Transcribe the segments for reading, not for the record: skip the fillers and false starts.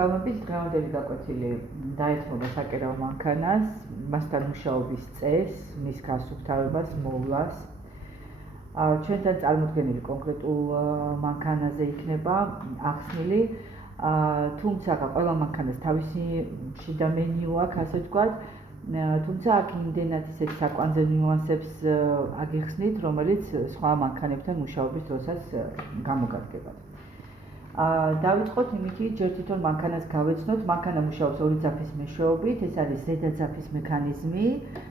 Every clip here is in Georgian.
მოგესალმებით. დღევანდელი გაკვეთილი დაეთმობა საკერავ მანქანას, მასთან მუშაობის წესს, მის გასუფთავებას, მოვლას. ჩვენთან წარმოდგენილი კონკრეტულ მანქანაზე იქნება ახსნილი, თუმცა ყველა მანქანას თავისი შიდა მენიუ აქვს, ასე ვთქვათ. თუმცა აქ იმდენად ისეთ საკვანძე ნიუანსებს აგიხსნით, რომელიც სხვა მანქანებთან მუშაობის დროსაც გამოგადგებათ. დავიწყოთ იმითი, ჯერ თვითონ მანქანას გავეცნოთ. მანქანა მუშაობს ორი ძაფის მეშვეობით, ეს არის ზედა ძაფის მექანიზმი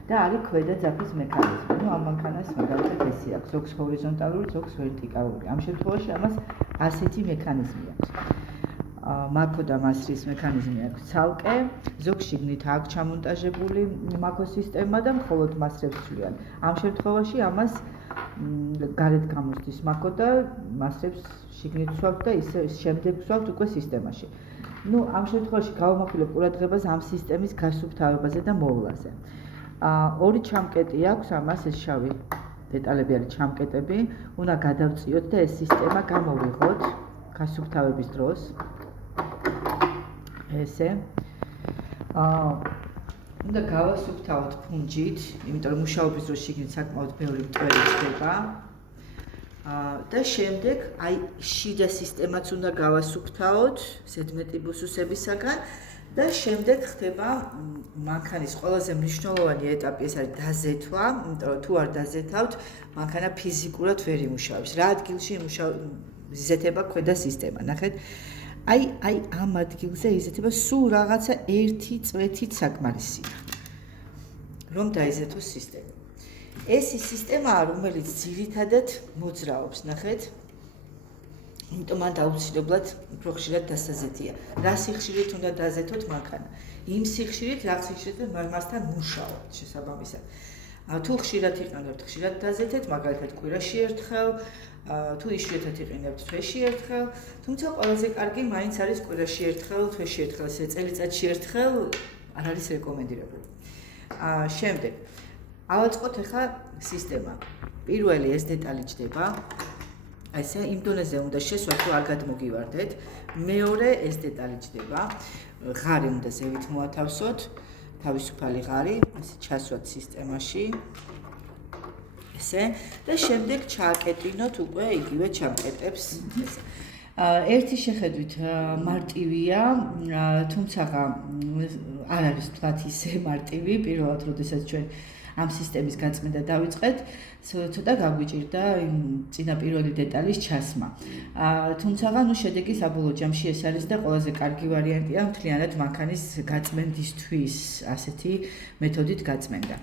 და არის ქვედა ძაფის მექანიზმი. ამ მანქანას მაგალითად ესე აქვს, ზოგს ჰორიზონტალური, ზოგს ვერტიკალური. ამ შემთხვევაში ამას ასეთი მექანიზმი აქვს. მაქო და მასრის მექანიზმი აქვს ცალკე, ზოგ შიგნით აქვს ჩამონტაჟებული მაქო სისტემა და მხოლოდ მასრებს ცვლიან. ამ შემთხვევაში ამას გარეთ გამოსდის მაქო და მასრებს შიგნით ვსვავთ და ისე შემდეგ ვსვავთ უკვე სისტემაში. ამ შემთხვევაში გავამახვილებ ყურადღებას ამ სისტემის გასუფთავებაზე და მოვლაზე. ორი ჩამკეტი აქვს ამას, ეს შავი დეტალები არის ჩამკეტები, უნდა გადავწიოთ და ეს სისტემა გამოვიღოთ გასუფთავების დროს. ესე უნდა გავასუფთავოთ ფუნჯით, იმიტომ რომ მუშაობის დროს შიგნით საკმაოდ ბევრი მტვერი ხდება. და შემდეგ აი შიდა სისტემაც უნდა გავასუფთავოთ ზედმეტი ბუსუსებისაგან და შემდეგ ხდება მანქანის ყველაზე მნიშვნელოვანი ეტაპი, ეს არის დაზეთვა, იმიტომ რომ თუ არ დაზეთავთ, მანქანა ფიზიკურად ვერ იმუშავებს. რა ადგილში იზეთება ქვედა სისტემა, ნახეთ? აი ამ ადგილზე იზეთება სულ რაღაცა ერთი წვეთით საკმარისია, რომ დაიზეთოს სისტემა. ეს ის სისტემაა, რომელიც ძირითადად მოძრაობს, ნახეთ? იმიტომ მან აუცილებლად უფრო ხშირად დასაზეთია. რა სიხშირით უნდა დაზეთოთ მანქანა? იმ სიხშირით, რა სიხშირით მასთან მუშაობთ შესაბამისად. თუ ხშირად იყენებთ, ხშირად დაზეთეთ, მაგალითად კვირაში ერთხელ, თუ იშვიათად იყენებთ, თვეში ერთხელ, თუმცა ყველაზე კარგი მაინც არის კვირაში ერთხელ, თვეში ერთხელ, ესე წელიწადში ერთხელ არ არის რეკომენდირებული. შემდეგ ავაწყოთ ახლა სისტემა. პირველი ეს დეტალი ჯდება. ესე იმ დონეზე უნდა შესვათ, რომ არ გადმოგივარდეთ. მეორე ეს დეტალი ჯდება. ღარი უნდა ზევით მოათავსოთ, თავისუფალი ღარი, ესე ჩასვათ სისტემაში. ესე და შემდეგ ჩააკეტინოთ უკვე იგივე ჩამკეტებს. ერთი შეხედვით მარტივია, თუმცა არ არის თქვათ ისე მარტივი, პირველად როდესაც ჩვენ ამ სისტემის გაწმენდა დავიწყეთ, ცოტა გაგვიჭირდა წინა პირველი დეტალის ჩასმა. თუმცა შედეგი საბოლოო ჯამში ეს არის და ყველაზე კარგი ვარიანტია მთლიანად მანქანის გაწმენდისთვის ასეთი მეთოდით გაწმენდა.